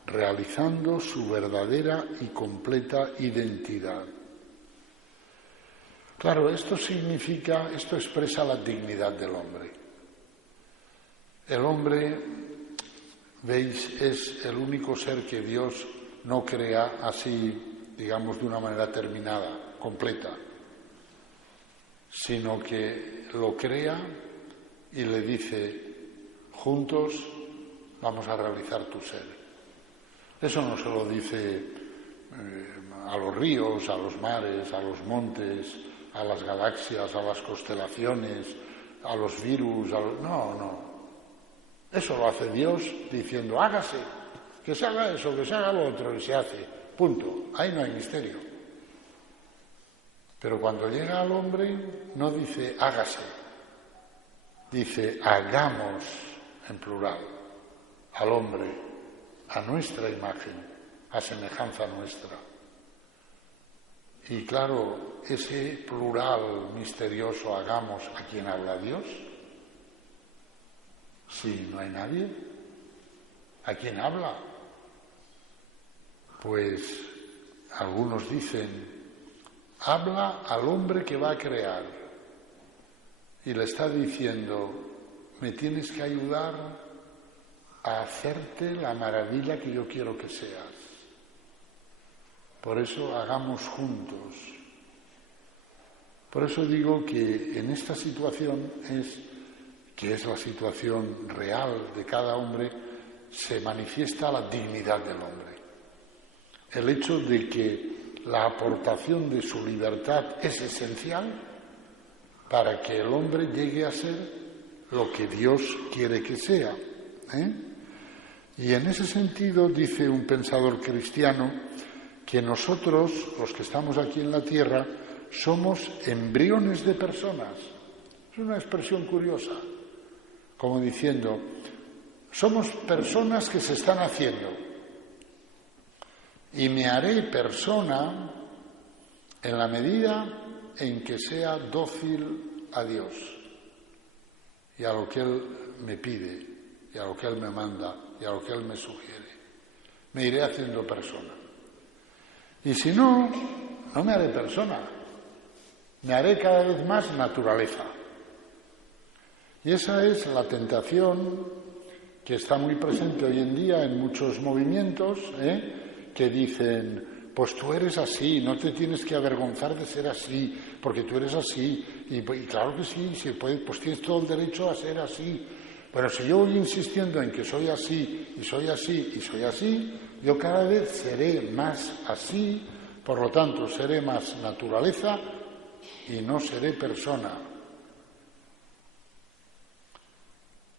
realizando su verdadera y completa identidad. Claro, esto expresa la dignidad del hombre. El hombre, veis, es el único ser que Dios no crea así, digamos, de una manera terminada, completa, sino que lo crea y le dice, juntos vamos a realizar tu ser. Eso no se lo dice a los ríos, a los mares, a los montes, a las galaxias, a las constelaciones, a los virus, no. Eso lo hace Dios diciendo, hágase, que se haga eso, que se haga lo otro, y se hace. Punto. Ahí no hay misterio. Pero cuando llega al hombre, no dice hágase, dice hagamos, en plural, al hombre, a nuestra imagen, a semejanza nuestra. Y claro, ese plural misterioso, hagamos, ¿a quién habla Dios? Si no hay nadie, ¿a quién habla? Pues algunos dicen, habla al hombre que va a crear y le está diciendo, me tienes que ayudar a hacerte la maravilla que yo quiero que seas. Por eso hagamos juntos. Por eso digo que en esta situación que es la situación real de cada hombre, se manifiesta la dignidad del hombre. El hecho de que la aportación de su libertad es esencial para que el hombre llegue a ser lo que Dios quiere que sea. Y en ese sentido, dice un pensador cristiano, que nosotros, los que estamos aquí en la tierra, somos embriones de personas. Es una expresión curiosa, como diciendo, somos personas que se están haciendo. Y me haré persona en la medida en que sea dócil a Dios y a lo que Él me pide, y a lo que Él me manda, y a lo que Él me sugiere. Me iré haciendo persona. Y si no, no me haré persona. Me haré cada vez más naturaleza. Y esa es la tentación que está muy presente hoy en día en muchos movimientos, que dicen, pues tú eres así, no te tienes que avergonzar de ser así, porque tú eres así. Y claro que sí, pues tienes todo el derecho a ser así. Pero si yo voy insistiendo en que soy así, y soy así, y soy así, yo cada vez seré más así, por lo tanto seré más naturaleza y no seré persona.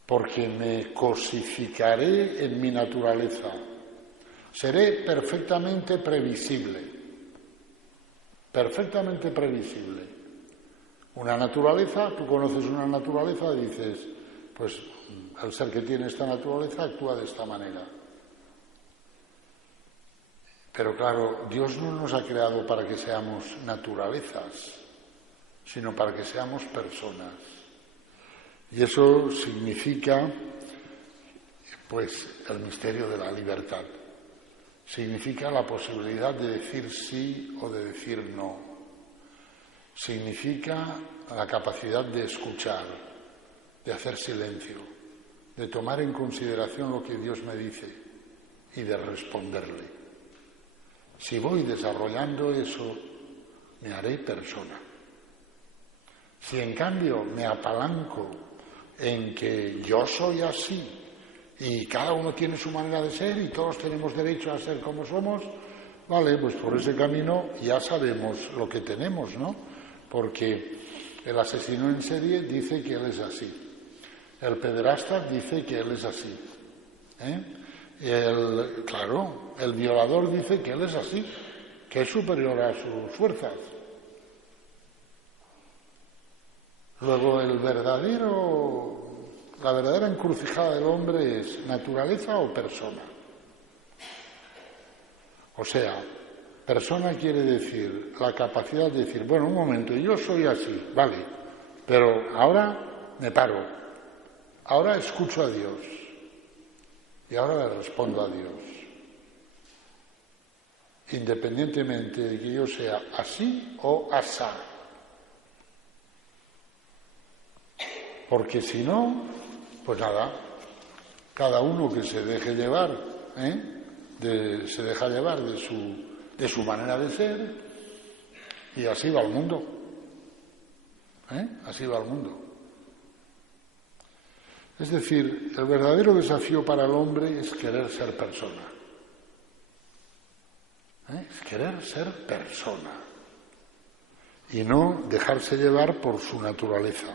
Porque me cosificaré en mi naturaleza. Seré perfectamente previsible. Perfectamente previsible. Una naturaleza, tú conoces una naturaleza y dices, pues el ser que tiene esta naturaleza actúa de esta manera. Pero claro, Dios no nos ha creado para que seamos naturalezas, sino para que seamos personas. Y eso significa, pues, el misterio de la libertad. Significa la posibilidad de decir sí o de decir no. Significa la capacidad de escuchar, de hacer silencio, de tomar en consideración lo que Dios me dice y de responderle. Si voy desarrollando eso, me haré persona. Si en cambio me apalanco en que yo soy así y cada uno tiene su manera de ser y todos tenemos derecho a ser como somos, vale, pues por ese camino ya sabemos lo que tenemos, ¿no? Porque el asesino en serie dice que él es así. El pederasta dice que él es así. El violador dice que él es así, que es superior a sus fuerzas. Luego la verdadera encrucijada del hombre es naturaleza o persona. O sea, persona quiere decir la capacidad de decir, bueno, un momento, yo soy así, vale, pero ahora me paro. Ahora escucho a Dios y ahora le respondo a Dios, independientemente de que yo sea así o asá. Porque si no, pues nada, cada uno que se deje llevar, se deja llevar de su manera de ser y así va el mundo. Así va el mundo. Es decir, el verdadero desafío para el hombre es querer ser persona. Es querer ser persona y no dejarse llevar por su naturaleza.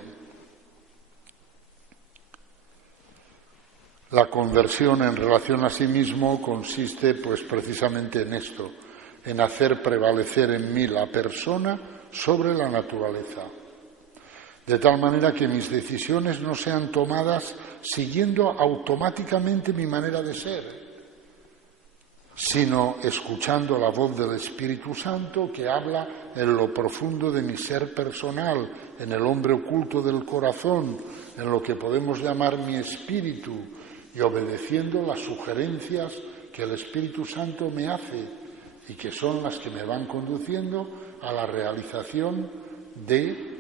La conversión en relación a sí mismo consiste, pues, precisamente en esto, en hacer prevalecer en mí la persona sobre la naturaleza. De tal manera que mis decisiones no sean tomadas siguiendo automáticamente mi manera de ser, sino escuchando la voz del Espíritu Santo que habla en lo profundo de mi ser personal, en el hombre oculto del corazón, en lo que podemos llamar mi espíritu, y obedeciendo las sugerencias que el Espíritu Santo me hace y que son las que me van conduciendo a la realización de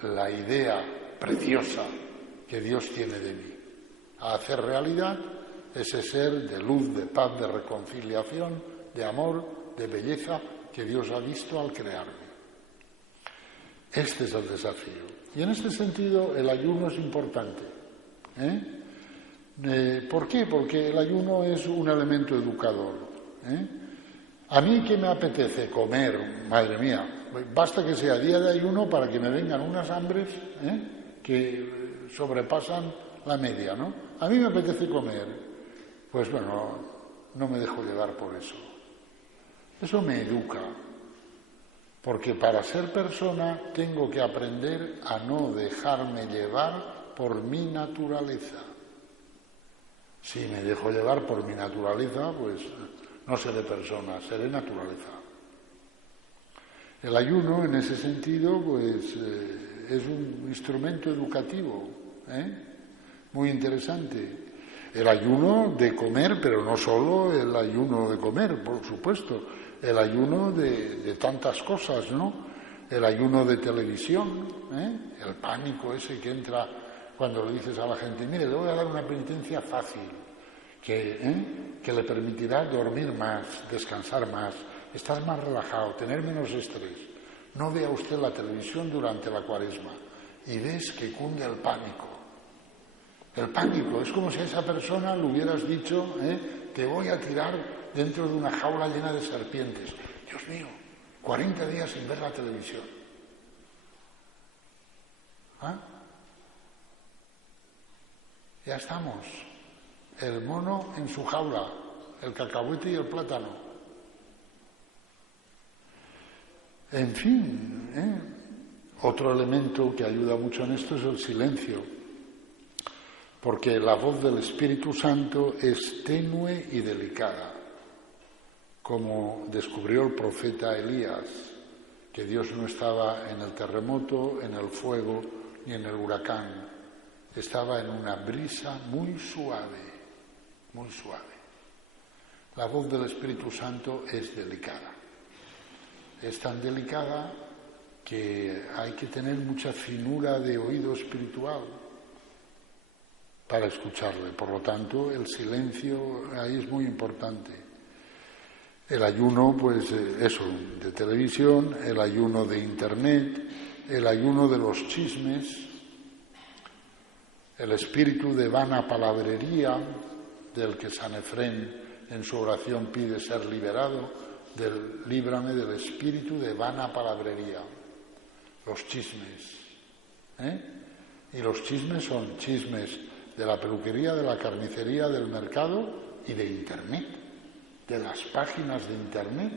la idea preciosa que Dios tiene de mí, a hacer realidad ese ser de luz, de paz, de reconciliación, de amor, de belleza que Dios ha visto al crearme. Este es el desafío. Y en este sentido el ayuno es importante. ¿Por qué? Porque el ayuno es un elemento educador. A mí, ¿qué me apetece comer? Madre mía, basta que sea día de ayuno para que me vengan unas hambres que sobrepasan la media, ¿no? A mí me apetece comer. Pues bueno, no me dejo llevar por eso. Eso me educa. Porque para ser persona tengo que aprender a no dejarme llevar por mi naturaleza. Si me dejo llevar por mi naturaleza, pues no seré persona, seré naturaleza. El ayuno, en ese sentido, pues es un instrumento educativo, muy interesante. El ayuno de comer, pero no solo el ayuno de comer, por supuesto, el ayuno de tantas cosas, ¿no? El ayuno de televisión, el pánico ese que entra cuando le dices a la gente, mire, le voy a dar una penitencia fácil, que le permitirá dormir más, descansar más, estar más relajado, tener menos estrés. No vea usted la televisión durante la Cuaresma y ves que cunde el pánico. El pánico es como si a esa persona le hubieras dicho, te voy a tirar dentro de una jaula llena de serpientes. Dios mío, 40 días sin ver la televisión. Ya estamos. El mono en su jaula, el cacahuete y el plátano. En fin, otro elemento que ayuda mucho en esto es el silencio, porque la voz del Espíritu Santo es tenue y delicada, como descubrió el profeta Elías, que Dios no estaba en el terremoto, en el fuego ni en el huracán, estaba en una brisa muy suave, muy suave. La voz del Espíritu Santo es delicada. Es tan delicada que hay que tener mucha finura de oído espiritual para escucharle. Por lo tanto, el silencio ahí es muy importante. El ayuno, pues eso, de televisión, el ayuno de Internet, el ayuno de los chismes, el espíritu de vana palabrería, del que San Efrén en su oración pide ser liberado, líbrame del espíritu de vana palabrería, los chismes. Y los chismes son chismes de la peluquería, de la carnicería, del mercado y de Internet, de las páginas de Internet,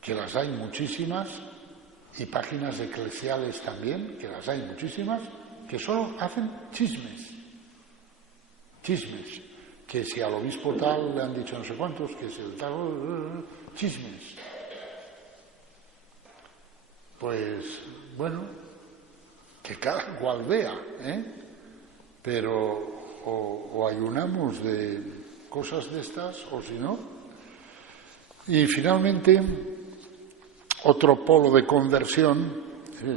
que las hay muchísimas, y páginas eclesiales también, que las hay muchísimas, que solo hacen chismes. Chismes. Que si al obispo tal le han dicho no sé cuántos, que si el tal... chismes. Pues, bueno, que cada cual vea, pero o ayunamos de cosas de estas, o si no. Y finalmente, otro polo de conversión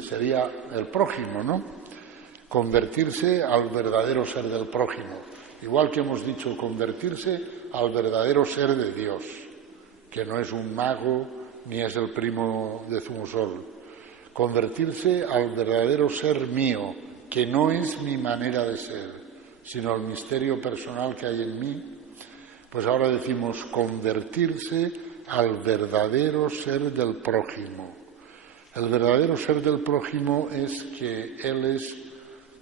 sería el prójimo, ¿no? Convertirse al verdadero ser del prójimo. Igual que hemos dicho, convertirse al verdadero ser de Dios, que no es un mago ni es el primo de Zumosol. Convertirse al verdadero ser mío, que no es mi manera de ser, sino el misterio personal que hay en mí. Pues ahora decimos convertirse al verdadero ser del prójimo. El verdadero ser del prójimo es que él es,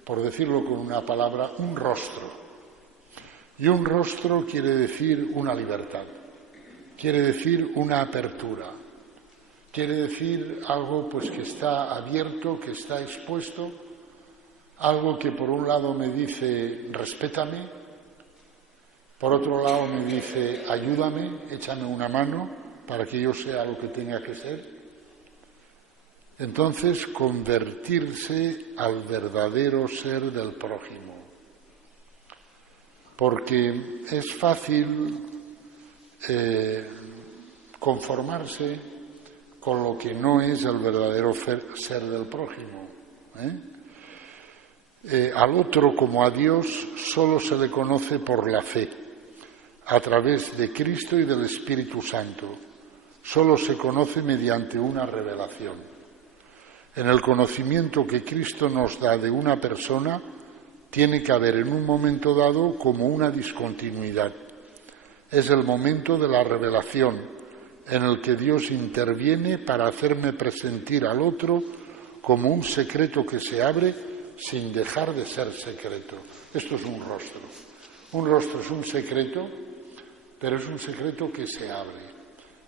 por decirlo con una palabra, un rostro. Y un rostro quiere decir una libertad, quiere decir una apertura, quiere decir algo pues que está abierto, que está expuesto, algo que por un lado me dice respétame, por otro lado me dice ayúdame, échame una mano para que yo sea lo que tenga que ser. Entonces, convertirse al verdadero ser del prójimo. Porque es fácil conformarse con lo que no es el verdadero ser del prójimo. Al otro, como a Dios, solo se le conoce por la fe, a través de Cristo y del Espíritu Santo. Solo se conoce mediante una revelación. En el conocimiento que Cristo nos da de una persona, tiene que haber en un momento dado como una discontinuidad. Es el momento de la revelación, en el que Dios interviene para hacerme presentir al otro como un secreto que se abre sin dejar de ser secreto. Esto es un rostro. Un rostro es un secreto, pero es un secreto que se abre.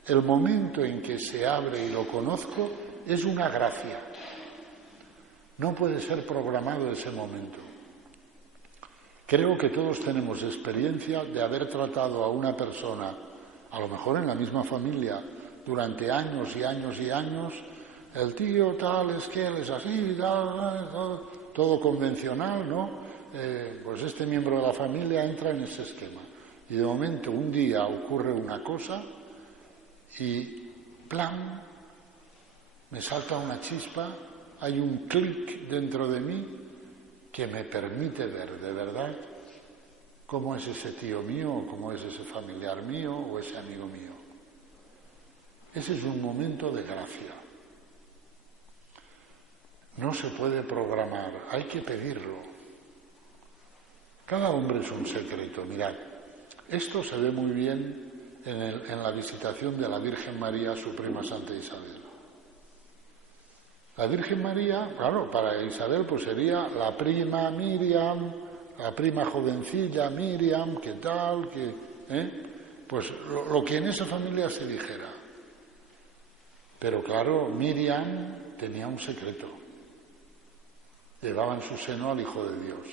El momento en que se abre y lo conozco es una gracia. No puede ser programado ese momento. Creo que todos tenemos experiencia de haber tratado a una persona, a lo mejor en la misma familia, durante años y años y años. El tío tal, es que él es así, tal, todo convencional, ¿no? Pues este miembro de la familia entra en ese esquema. Y de momento un día ocurre una cosa y ¡plan! Me salta una chispa, hay un clic dentro de mí que me permite ver de verdad cómo es ese tío mío, cómo es ese familiar mío o ese amigo mío. Ese es un momento de gracia. No se puede programar, hay que pedirlo. Cada hombre es un secreto. Mirad, esto se ve muy bien en la visitación de la Virgen María, su prima Santa Isabel. La Virgen María, claro, para Isabel pues sería la prima Miriam, la prima jovencilla Miriam, ¿qué tal? Pues lo que en esa familia se dijera. Pero claro, Miriam tenía un secreto. Llevaba en su seno al Hijo de Dios.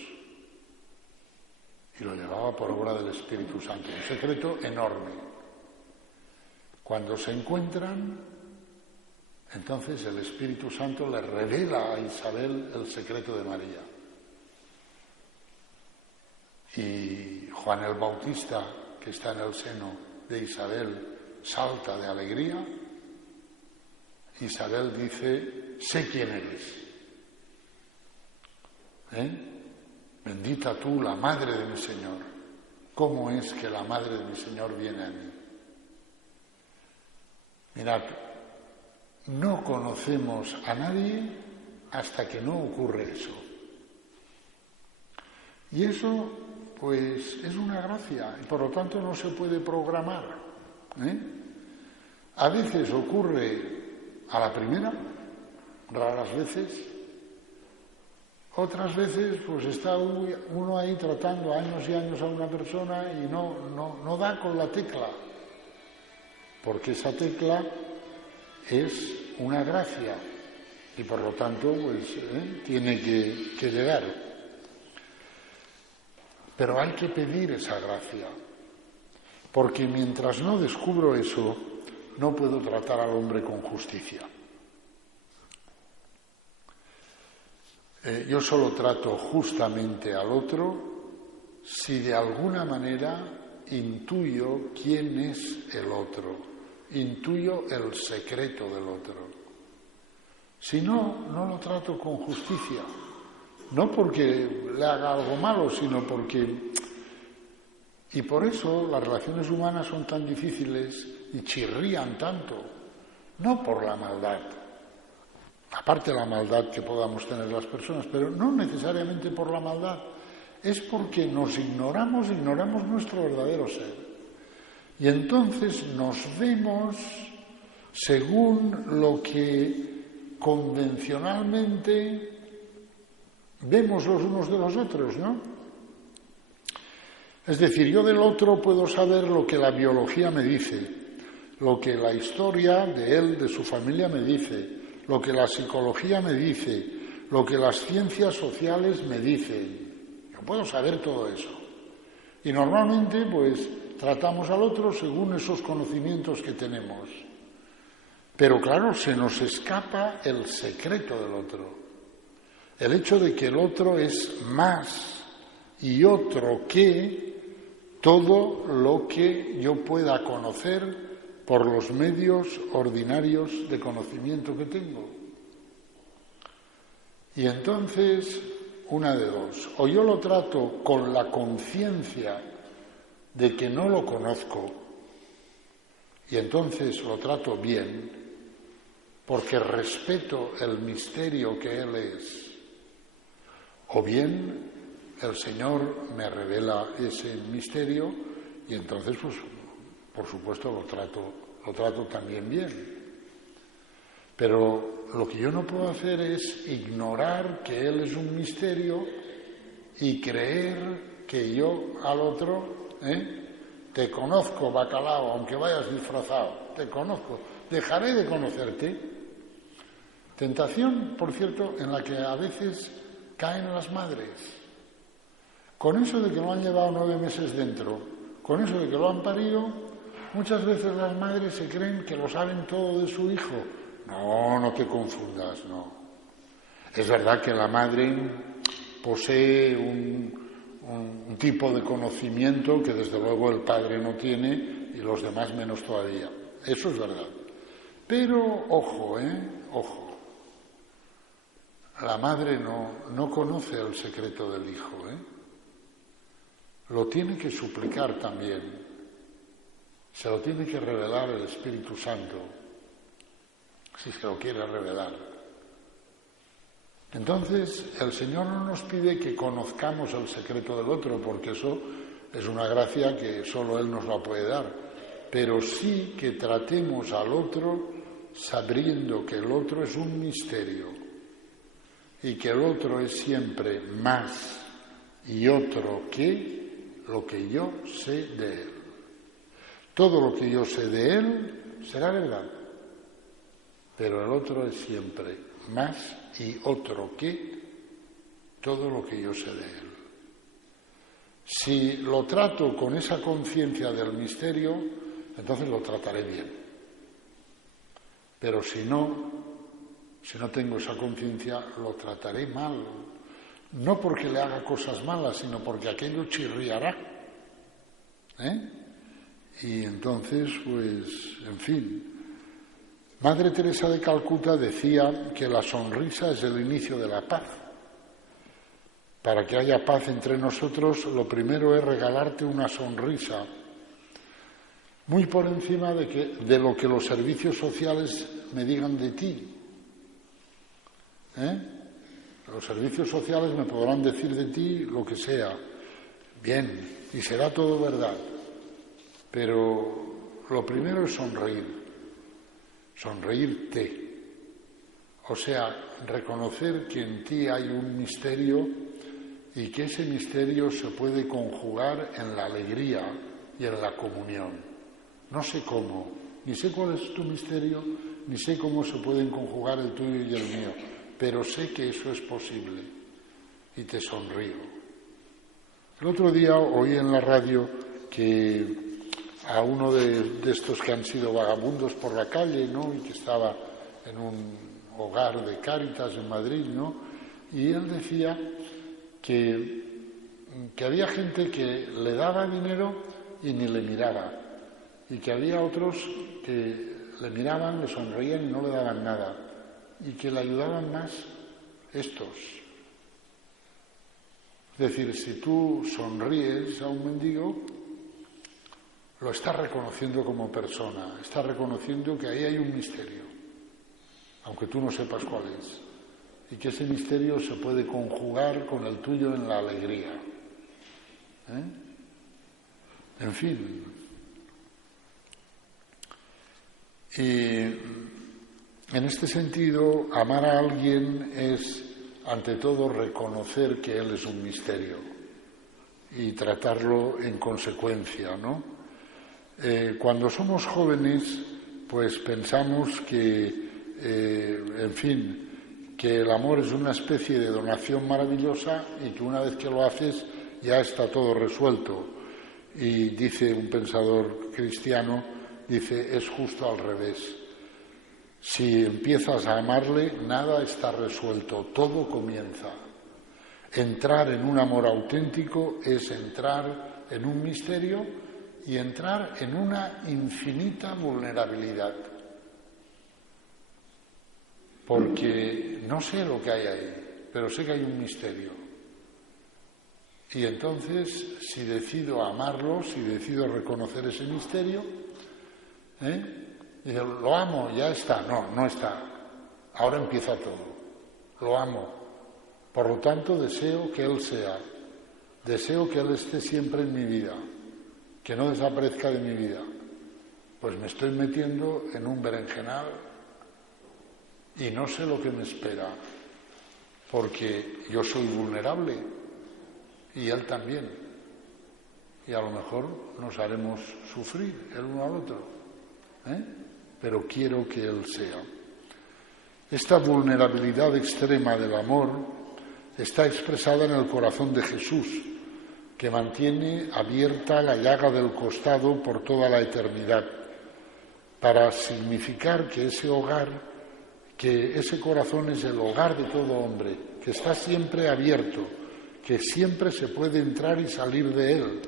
Y lo llevaba por obra del Espíritu Santo. Un secreto enorme. Cuando se encuentran, entonces el Espíritu Santo le revela a Isabel el secreto de María. Y Juan el Bautista, que está en el seno de Isabel, salta de alegría. Isabel dice, sé quién eres. Bendita tú, la madre de mi Señor. ¿Cómo es que la madre de mi Señor viene a mí? Mirad, no conocemos a nadie hasta que no ocurre eso. Y eso, pues, es una gracia y por lo tanto no se puede programar. A veces ocurre a la primera, raras veces. Otras veces, pues está uno ahí tratando años y años a una persona y no da con la tecla, porque esa tecla es una gracia y por lo tanto, pues, tiene que llegar. Pero hay que pedir esa gracia, porque mientras no descubro eso, no puedo tratar al hombre con justicia. Yo solo trato justamente al otro si de alguna manera intuyo quién es el otro, intuyo el secreto del otro. Si no, no lo trato con justicia, no porque le haga algo malo, sino porque... Y por eso las relaciones humanas son tan difíciles y chirrían tanto, no por la maldad, aparte de la maldad que podamos tener las personas, pero no necesariamente por la maldad, es porque nos ignoramos nuestro verdadero ser. Y entonces nos vemos según lo que convencionalmente vemos los unos de los otros, ¿no? Es decir, yo del otro puedo saber lo que la biología me dice, lo que la historia de él, de su familia me dice, lo que la psicología me dice, lo que las ciencias sociales me dicen. Yo puedo saber todo eso. Y normalmente, pues, tratamos al otro según esos conocimientos que tenemos. Pero claro, se nos escapa el secreto del otro. El hecho de que el otro es más y otro que todo lo que yo pueda conocer por los medios ordinarios de conocimiento que tengo. Y entonces, una de dos, o yo lo trato con la conciencia de que no lo conozco, y entonces lo trato bien, porque respeto el misterio que Él es, o bien el Señor me revela ese misterio y entonces, pues, por supuesto, lo trato también bien. Pero lo que yo no puedo hacer es ignorar que Él es un misterio y creer que yo al otro, te conozco, bacalao, aunque vayas disfrazado, te conozco, dejaré de conocerte. Tentación, por cierto, en la que a veces caen las madres. Con eso de que lo han llevado 9 meses dentro, con eso de que lo han parido, muchas veces las madres se creen que lo saben todo de su hijo. No te confundas, no. Es verdad que la madre posee un tipo de conocimiento que desde luego el padre no tiene y los demás menos todavía. Eso es verdad. Pero, ojo. La madre no conoce el secreto del hijo, Lo tiene que suplicar también. Se lo tiene que revelar el Espíritu Santo, si se lo quiere revelar. Entonces, el Señor no nos pide que conozcamos el secreto del otro, porque eso es una gracia que solo Él nos la puede dar, pero sí que tratemos al otro sabiendo que el otro es un misterio y que el otro es siempre más y otro que lo que yo sé de Él. Todo lo que yo sé de Él será verdad, pero el otro es siempre más y otro que todo lo que yo sé de Él. Si lo trato con esa conciencia del misterio, entonces lo trataré bien. Pero si no tengo esa conciencia, lo trataré mal. No porque le haga cosas malas, sino porque aquello chirriará. Y entonces, pues, en fin. Madre Teresa de Calcuta decía que la sonrisa es el inicio de la paz. para que haya paz entre nosotros, lo primero es regalarte una sonrisa, muy por encima de lo que los servicios sociales me digan de ti. Los servicios sociales me podrán decir de ti lo que sea, bien, y será todo verdad, pero lo primero es sonreírte. O sea, reconocer que en ti hay un misterio y que ese misterio se puede conjugar en la alegría y en la comunión. No sé cómo, ni sé cuál es tu misterio, ni sé cómo se pueden conjugar el tuyo y el mío, pero sé que eso es posible y te sonrío. El otro día oí en la radio que a uno de estos que han sido vagabundos por la calle, ¿no?, y que estaba en un hogar de Cáritas en Madrid, ¿no?, y él decía que había gente que le daba dinero y ni le miraba, y que había otros que le miraban, le sonreían y no le daban nada, y que le ayudaban más estos. Es decir, si tú sonríes a un mendigo, lo estás reconociendo como persona, estás reconociendo que ahí hay un misterio, aunque tú no sepas cuál es, y que ese misterio se puede conjugar con el tuyo en la alegría. En fin. Y en este sentido, amar a alguien es, ante todo, reconocer que él es un misterio y tratarlo en consecuencia, ¿no? Cuando somos jóvenes, pues pensamos que, en fin, que el amor es una especie de donación maravillosa y que una vez que lo haces ya está todo resuelto. Y dice un pensador cristiano, dice, es justo al revés. Si empiezas a amarle, nada está resuelto, todo comienza. Entrar en un amor auténtico es entrar en un misterio y entrar en una infinita vulnerabilidad. Porque no sé lo que hay ahí, pero sé que hay un misterio. Y entonces, si decido amarlo, si decido reconocer ese misterio, y lo amo, ya está. No, no está. Ahora empieza todo. Lo amo. Por lo tanto, deseo que Él sea. Deseo que Él esté siempre en mi vida. Que no desaparezca de mi vida. Pues me estoy metiendo en un berenjenal y no sé lo que me espera. Porque yo soy vulnerable y Él también. Y a lo mejor nos haremos sufrir el uno al otro. Pero quiero que Él sea. Esta vulnerabilidad extrema del amor está expresada en el corazón de Jesús, que mantiene abierta la llaga del costado por toda la eternidad, para significar que ese hogar, que ese corazón es el hogar de todo hombre, que está siempre abierto, que siempre se puede entrar y salir de él,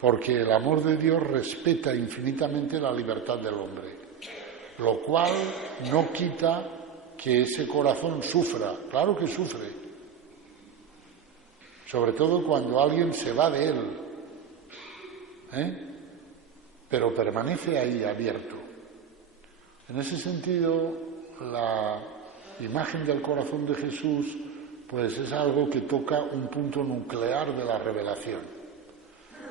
porque el amor de Dios respeta infinitamente la libertad del hombre, lo cual no quita que ese corazón sufra. Claro que sufre, sobre todo cuando alguien se va de él, pero permanece ahí abierto. En ese sentido, la imagen del corazón de Jesús pues es algo que toca un punto nuclear de la revelación.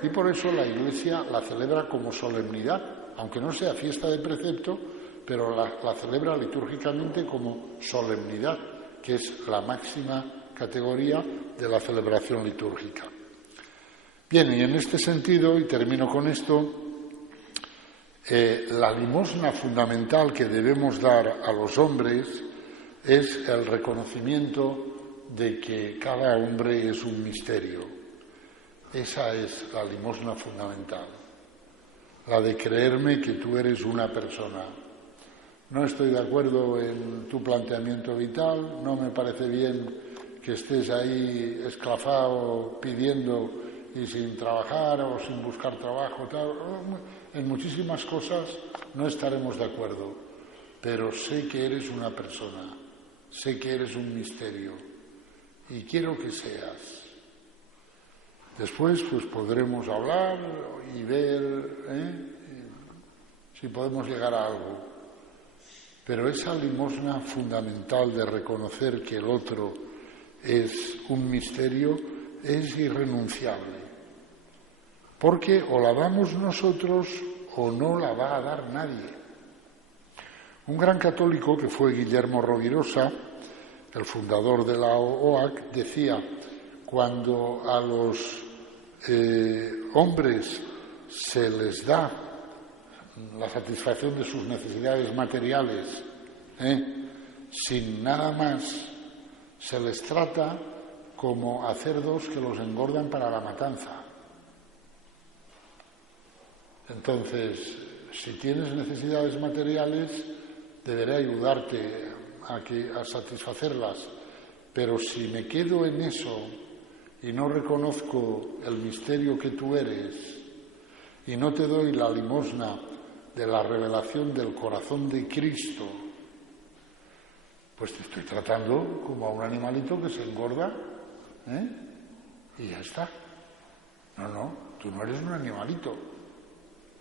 Y por eso la Iglesia la celebra como solemnidad, aunque no sea fiesta de precepto, pero la celebra litúrgicamente como solemnidad, que es la máxima categoría de la celebración litúrgica. Bien, y en este sentido, y termino con esto, la limosna fundamental que debemos dar a los hombres es el reconocimiento de que cada hombre es un misterio. Esa es la limosna fundamental, la de creerme que tú eres una persona. No estoy de acuerdo en tu planteamiento vital, no me parece bien que estés ahí esclavado pidiendo y sin trabajar o sin buscar trabajo, tal. En muchísimas cosas no estaremos de acuerdo, pero sé que eres una persona, sé que eres un misterio y quiero que seas. Después pues podremos hablar y ver si podemos llegar a algo. Pero esa limosna fundamental de reconocer que el otro es un misterio es irrenunciable. Porque o la damos nosotros o no la va a dar nadie. Un gran católico que fue Guillermo Rovirosa, el fundador de la OAC, decía: cuando a los hombres se les da la satisfacción de sus necesidades materiales, sin nada más, se les trata como a cerdos que los engordan para la matanza. Entonces, si tienes necesidades materiales, deberé ayudarte a satisfacerlas, pero si me quedo en eso y no reconozco el misterio que tú eres y no te doy la limosna de la revelación del corazón de Cristo, pues te estoy tratando como a un animalito que se engorda, y ya está. No, tú no eres un animalito,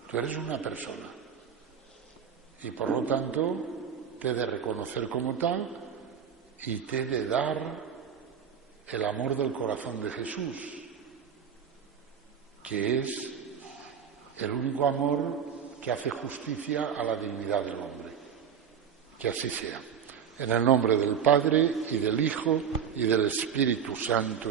tú eres una persona. Y por lo tanto, te he de reconocer como tal y te he de dar el amor del corazón de Jesús, que es el único amor que hace justicia a la dignidad del hombre. Que así sea. En el nombre del Padre, y del Hijo, y del Espíritu Santo.